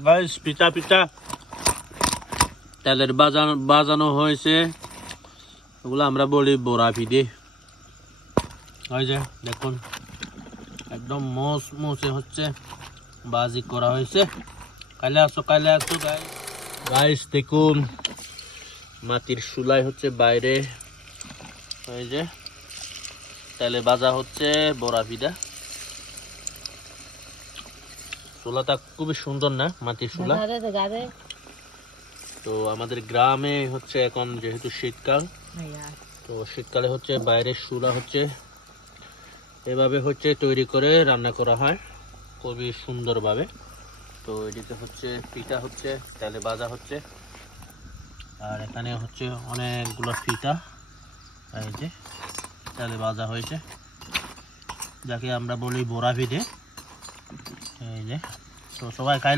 Guys পিঠা পিঠা তেলের বাজানো হয়েছে, ওগুলো আমরা বলি বড়া পিঠে। ওই যে দেখুন একদম মুছে হচ্ছে, বাজি করা হয়েছে। কালে আসো গাইস। গাইস দেখুন মাটির চুলাই হচ্ছে বাইরে, ওই যে তেলে ভাজা হচ্ছে বড়া পিঠা। চুলাটা খুবই সুন্দর না, মাটির চুলা। তো আমাদের গ্রামে হচ্ছে এখন যেহেতু শীতকাল, তো শীতকালে হচ্ছে বাইরের চুলা হচ্ছে এভাবে হচ্ছে তৈরি করে রান্না করা হয় খুবই সুন্দরভাবে। তো এদিকে হচ্ছে পিঠা হচ্ছে তেলে ভাজা হচ্ছে, আর এখানে হচ্ছে অনেকগুলো পিঠা এই যে তেলে ভাজা হয়েছে, যাকে আমরা বলি বড়া পিঠে। এই যে তো সবাই খাইলে